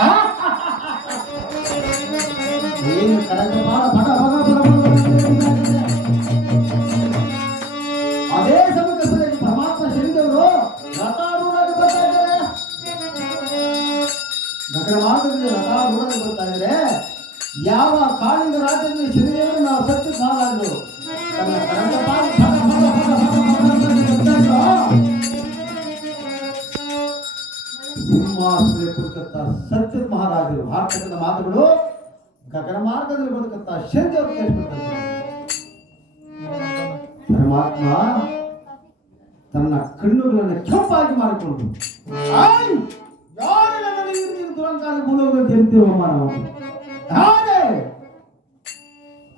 ಆ? ಏನು. ಅದೇ ಸಮಯದಲ್ಲಿ ಪರಮಾತ್ಮ ಶರೀರವರು ರಥಾರೂಢಾಗಿ ಬರ್ತಾ ಇದ್ದಾರೆ ನಗರ ಮಾರ್ಗದಲ್ಲಿ ರಥಾರೂಢಾಗಿ ಬರ್ತಾ ಇದ್ದಾರೆ ಯಾವ ಕಾಳಿಂಗ ರಾಜ್ಯದಲ್ಲಿ ಶರೀರವರು ನಾವು ಸತ್ಯ ಸಾಲಾದ್ರು ತನ್ನ ಸಿಂಹಾಸನ ಕುರಿತಂತ ಸತ್ಯದ ಮಹಾರಾಜರು ಭಾರತದ ಮಾತುಗಳು ಗಗನ ಮಾರ್ಗದಲ್ಲಿ ಬರ್ತಕ್ಕಂಥ ಶಂಕರ್ ಪರಮಾತ್ಮ ತನ್ನ ಕಣ್ಣುಗಳನ್ನು ಕೆಂಪಾಗಿ ಮಾಡಿಕೊಂಡು ಮೂಲಕ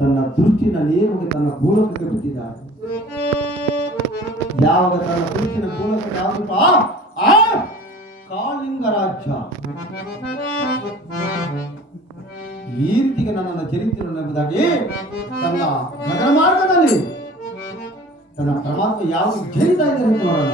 ತನ್ನ ದೃಷ್ಟಿನ ನೇರವಾಗಿ ತನ್ನ ಗೋಲಕಕ್ಕೆ ಬಿಟ್ಟಿದ್ದಾರೆ. ಯಾವಾಗ ತನ್ನ ದೃಷ್ಟಿನ ಗೋಲಕಕ್ಕೆ ರಾಜ್ಯ ಈ ರೀತಿಗೆ ನನ್ನನ್ನು ಚರಿತ್ರೆ ಎಂಬುದಾಗಿ ತನ್ನ ನಗರ ಮಾರ್ಗದಲ್ಲಿ ತನ್ನ ಪರಮಾತ್ಮ ಯಾವ ಜರಿತಾ ಇದೆ ನೋಡೋಣ.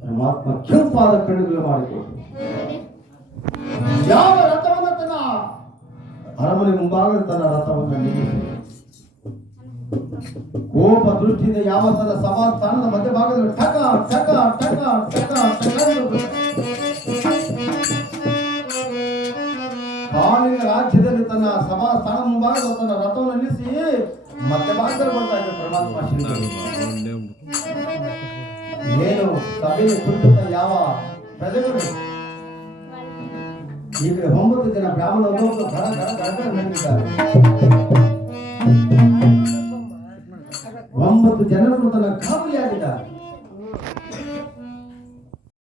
ಪರಮಾತ್ಮ ಕೆಂಪಾದ ಕಣ್ಣುಗಳು ಮಾಡಿಕೊಂಡು ಯಾವ ರಥವನ್ನ ತನ್ನ ಅರಮನೆ ಮುಂಭಾಗ ತನ್ನ ರಥವನ್ನು ನಿಲ್ಲಿಸಿ ಕೋಪ ದೃಷ್ಟಿಯಿಂದ ಯಾವ ತನ್ನ ಸಮಾಧಾನದ ಮಧ್ಯಭಾಗದಲ್ಲಿ ಟಕ ಟಕ ಟಕ ಟಕ. ಕಾಳಿನ ರಾಜ್ಯದಲ್ಲಿ ತನ್ನ ಸಭಾಸ್ಥಾನ ಮುಂಭಾಗ ತನ್ನ ರಥವನ್ನು ಮಧ್ಯಭಾಗದಲ್ಲಿ ಬರ್ತಾ ಪರಮಾತ್ಮ ಏನು ಸಭೆಯ ಕುರಿತ ಯಾವ ಪ್ರಜೆಗಳು? ಈಗ ಒಂಬತ್ತು ಜನ ಬ್ರಾಹ್ಮಣ ಒಬ್ಬೊಬ್ಬರು ಗಡ ಗಡ ಗಡ ಗಡ